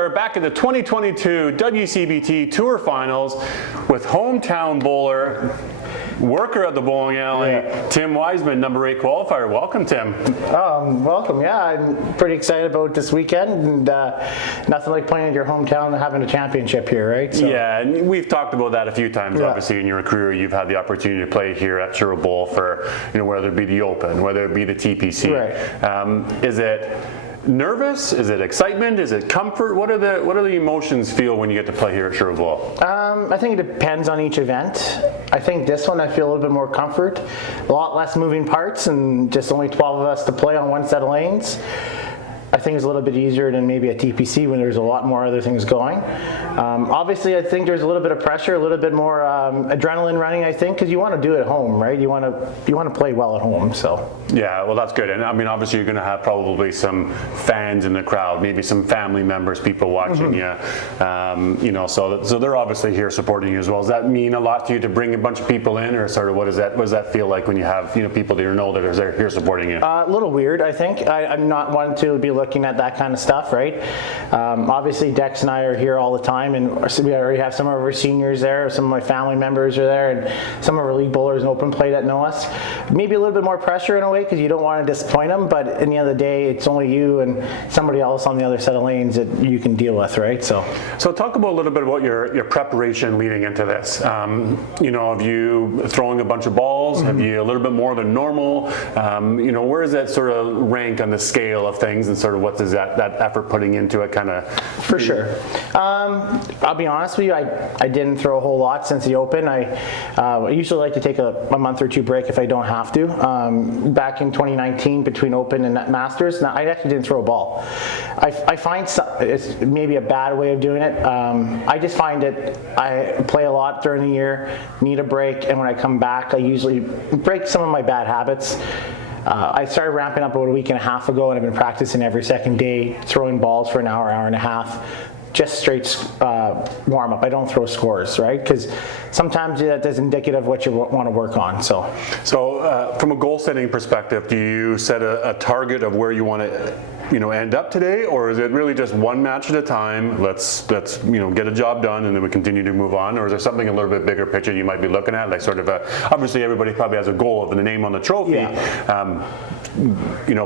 are back in the 2022 WCBT Tour Finals with hometown bowler, worker at the bowling alley, Tim Wiseman, number 8 qualifier. Welcome, Tim. Welcome. Yeah, I'm pretty excited about this weekend, and nothing like playing in your hometown and having a championship here, right? So. Yeah, and we've talked about that a few times. Obviously, in your career, you've had the opportunity to play here at Sherwood Bowl for, whether it be the Open, whether it be the TPC. Right. Is it nervous? Is it excitement? Is it comfort? What are the emotions feel when you get to play here at Sherwood Bowl? I think it depends on each event. I think this one I feel a little bit more comfort, a lot less moving parts, and just only 12 of us to play on one set of lanes. I think it's a little bit easier than maybe a TPC when there's a lot more other things going. Obviously, I think there's a little bit of pressure, a little bit more adrenaline running, I think, because you want to do it at home, right? You want to play well at home, so. Yeah, well, that's good. And I mean, obviously, you're going to have probably some fans in the crowd, maybe some family members, people watching you. So they're obviously here supporting you as well. Does that mean a lot to you to bring a bunch of people in, or sort of what does that feel like when you have people that that are here supporting you? A little weird, I think. I'm not one to be looking at that kind of stuff, right? Obviously, Dex and I are here all the time, and we already have some of our seniors there, some of my family members are there, and some of our league bowlers and open play that know us. Maybe a little bit more pressure in a way because you don't want to disappoint them, but at the end of the day, it's only you and somebody else on the other set of lanes that you can deal with, right? So talk about a little bit about your preparation leading into this. Have you throwing a bunch of balls? Have you a little bit more than normal? Where does that sort of rank on the scale of things, and sort of what does that effort putting into it kind of? For sure. I'll be honest with you, I didn't throw a whole lot since the Open. I usually like to take a month or two break if I don't have to. Back in 2019 between Open and Masters, I actually didn't throw a ball. I find it's maybe a bad way of doing it. I just find that I play a lot during the year, need a break, and when I come back I usually break some of my bad habits. I started ramping up about a week and a half ago, and I've been practicing every second day, throwing balls for an hour, hour and a half, just straight warm up. I don't throw scores, right? Because sometimes that is indicative of what you want to work on. So from a goal setting perspective, do you set a target of where you want to end up today, or is it really just one match at a time? Let's get a job done, and then we continue to move on. Or is there something a little bit bigger picture you might be looking at, like sort of obviously everybody probably has a goal of the name on the trophy.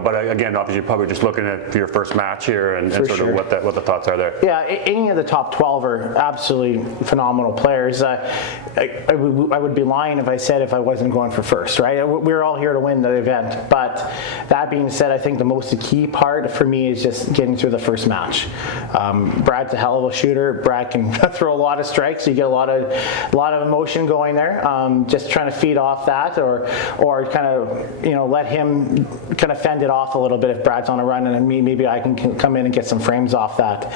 But again, obviously you're probably just looking at your first match here and sort of what the thoughts are there. Yeah, any of the top 12 are absolutely phenomenal players. I would be lying if I said if I wasn't going for first, right? We're all here to win the event, but that being said, I think the key part for me is just getting through the first match. Brad's a hell of a shooter. Brad can throw a lot of strikes, so you get a lot of emotion going there. Just trying to feed off that, or kind of let him kind of fend it off a little bit if Brad's on a run, and maybe I can come in and get some frames off that.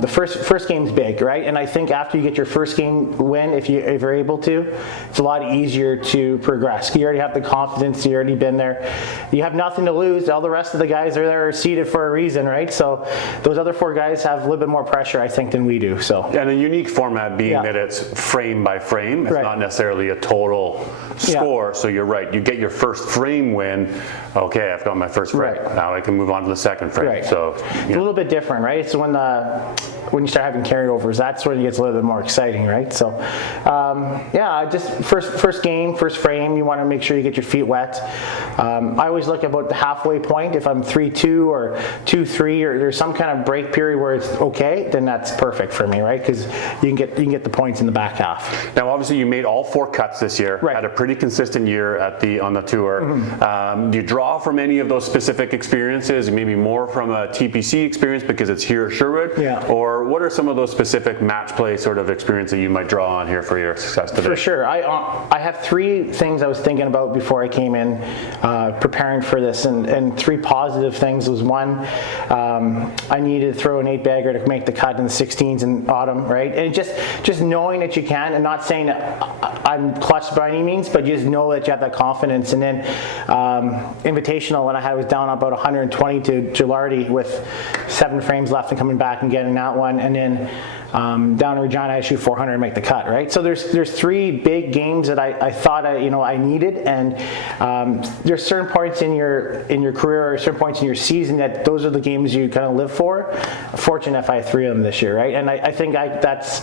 The first game's big, right? And I think after you get your first game win, if you're able to, it's a lot easier to progress. You already have the confidence. You already been there. You have nothing to lose. All the rest of the guys are there seated for a reason, right? So those other 4 guys have a little bit more pressure, I think, than we do. So and a unique format being that it's frame by frame. It's not necessarily a total score. So you're right. You get your first frame win. Okay, I've got my first frame. Now I can move on to the second frame. So it's a little bit different, right? So when you start having carryovers, that's when it gets a little bit more exciting, right? So just first game, first frame, you want to make sure you get your feet wet. I always look about the halfway point. If I'm 3-2 or 2-3, or there's some kind of break period where it's okay, then that's perfect for me, right? Because you can get the points in the back half. Now, obviously, you made all 4 cuts this year. Had a pretty consistent year on the tour. Do you draw from any of those specific experiences, maybe more from a TPC experience because it's here at Sherwood? Or what are some of those specific match play sort of experience that you might draw on here for your success today? For sure. I have 3 things I was thinking about before I came in preparing for this, and 3 positive things was, one, I needed to throw an 8-bagger to make the cut in the 16s in autumn, right? And just knowing that you can, and not saying I'm clutched by any means, but just know that you have that confidence. And then Invitational, when I was down about 120 to Gilardi with 7 frames left and coming back and getting that one, and then down in Regina I shoot 400 and make the cut, right? So there's three big games that I thought I needed, and there's certain points in your career or certain points in your season that those are the games you kind of live for. Fortunate if I had three of them this year, right? And I think that's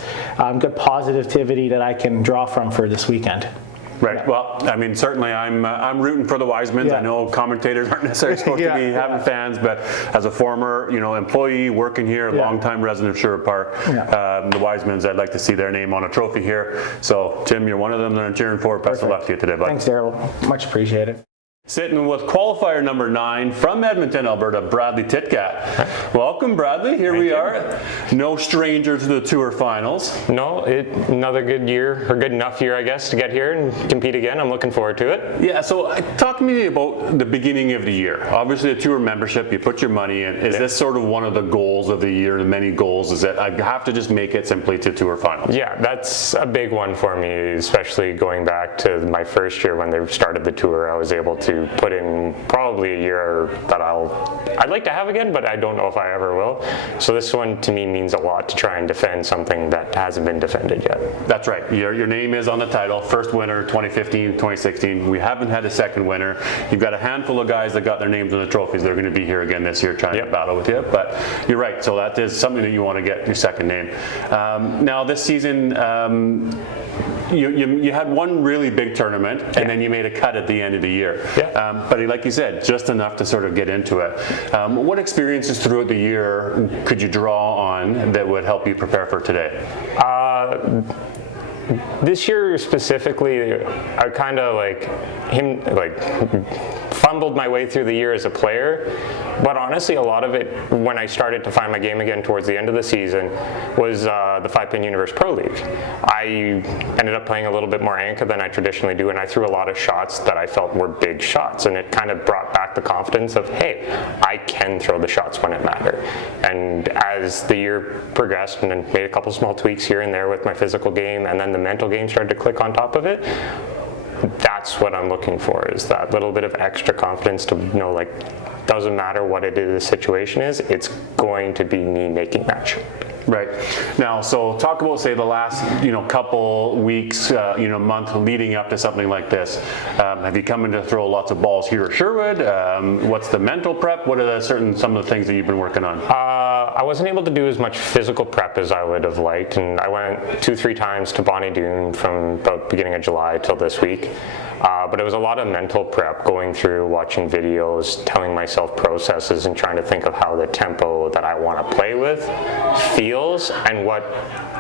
good positivity that I can draw from for this weekend. Right. Yeah. Well, I mean, certainly I'm rooting for the Wisemans. Yeah. I know commentators aren't necessarily supposed to be having fans, but as a former, employee working here, longtime resident of Sherwood Park, the Wisemans, I'd like to see their name on a trophy here. So, Tim, you're one of them that I'm cheering for. Best of luck to you today, bud. Thanks, Daryl. Much appreciated. Sitting with qualifier number 9 from Edmonton, Alberta, Bradley Tytgat. Welcome, Bradley. Here we are. No stranger to the Tour Finals. No, another good year, or good enough year, I guess, to get here and compete again. I'm looking forward to it. Yeah, so talk to me about the beginning of the year. Obviously, a Tour membership, you put your money in. Is this sort of one of the goals of the year, the many goals, is that I have to just make it simply to Tour Finals? Yeah, that's a big one for me, especially going back to my first year when they started the Tour. I was able to put in probably a year that I'd like to have again, but I don't know if I ever will. So this one to me means a lot to try and defend something that hasn't been defended yet. That's right. Your name is on the title. First winner, 2015, 2016. We haven't had a second winner. You've got a handful of guys that got their names on the trophies. They're going to be here again this year trying to battle with you. But you're right. So that is something that you want to get your second name. Now this season, you had one really big tournament, and then you made a cut at the end of the year. But like you said, just enough to sort of get into it. What experiences throughout the year could you draw on that would help you prepare for today? This year specifically, I kind of fumbled my way through the year as a player, but honestly a lot of it, when I started to find my game again towards the end of the season, was the 5-Pin Universe Pro League. I ended up playing a little bit more Anka than I traditionally do, and I threw a lot of shots that I felt were big shots, and it kind of brought back the confidence of, hey, I can throw the shots when it mattered. And as the year progressed and then made a couple small tweaks here and there with my physical game, and then the mental game started to click on top of it, that's what I'm looking for, is that little bit of extra confidence to know, doesn't matter what it is, the situation is, it's going to be me making that shot. Right. Now, so talk about, say, the last, couple weeks, month leading up to something like this. Have you come in to throw lots of balls here at Sherwood? What's the mental prep? What are some of the things that you've been working on? I wasn't able to do as much physical prep as I would have liked, and I went 2-3 times to Bonnie Doon from about beginning of July till this week. But it was a lot of mental prep, going through, watching videos, telling myself processes, and trying to think of how the tempo that I want to play with feels, and what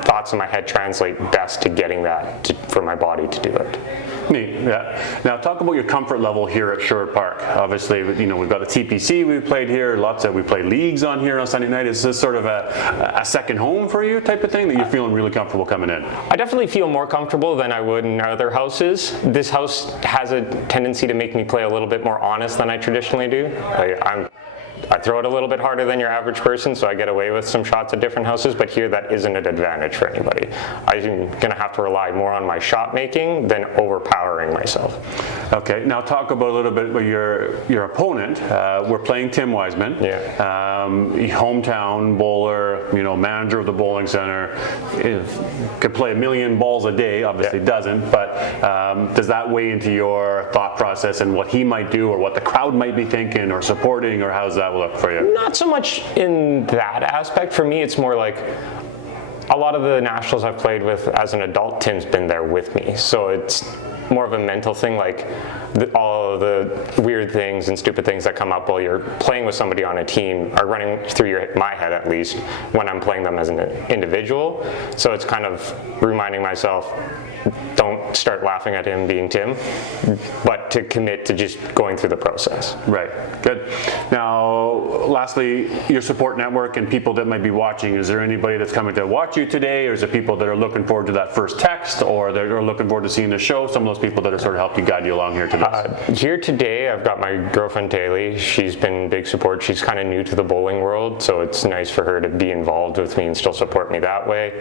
thoughts in my head translate best to getting that for my body to do it. Neat. Yeah. Now talk about your comfort level here at Sherwood Park. Obviously, we've got the TPC we've played here. We play leagues on here on Sunday night. Is this sort of a second home for you type of thing that you're feeling really comfortable coming in? I definitely feel more comfortable than I would in other houses. This house has a tendency to make me play a little bit more honest than I traditionally do. I throw it a little bit harder than your average person, so I get away with some shots at different houses, but here that isn't an advantage for anybody. I'm going to have to rely more on my shot making than overpowering myself. Okay, now talk about a little bit about your opponent. We're playing Tim Wiseman, hometown bowler, manager of the bowling center. Could play a million balls a day, obviously doesn't, but does that weigh into your thought process and what he might do, or what the crowd might be thinking or supporting, or how's that look for you? Not so much in that aspect. For me, it's more like a lot of the nationals I've played with as an adult, Tim's been there with me. So it's more of a mental thing, all of the weird things and stupid things that come up while you're playing with somebody on a team are running through my head, at least, when I'm playing them as an individual. So it's kind of reminding myself, don't start laughing at him being Tim, but to commit to just going through the process. Right, good. Now, lastly, your support network and people that might be watching, is there anybody that's coming to watch you today, or is it people that are looking forward to that first text, or they're looking forward to seeing the show, some of those people that have sort of helped you, guide you along here today? Here today, I've got my girlfriend Taylor. She's been big support. She's kind of new to the bowling world, so it's nice for her to be involved with me and still support me that way.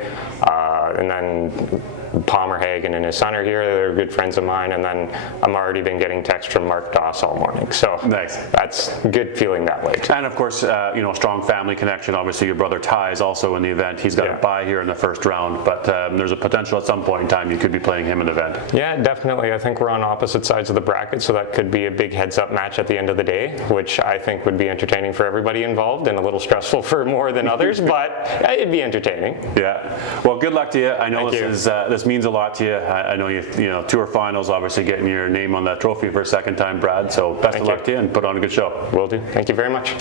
And then Palmer Hagen and his son are here. They're good friends of mine. And then I'm already been getting texts from Mark Doss all morning. So nice. That's good feeling that way too. And of course, strong family connection. Obviously, your brother Ty is also in the event. He's got a bye here in the first round, but there's a potential at some point in time you could be playing him in the event. Yeah, definitely. I think we're on opposite sides of the bracket, so that could be a big heads-up match at the end of the day, which I think would be entertaining for everybody involved and a little stressful for more than others, but it'd be entertaining. Yeah. Well, good luck to you. I know this means a lot to you. I know you tour finals, obviously getting your name on that trophy for a second time, Brad. So best of luck to you and put on a good show. Will do. Thank you very much.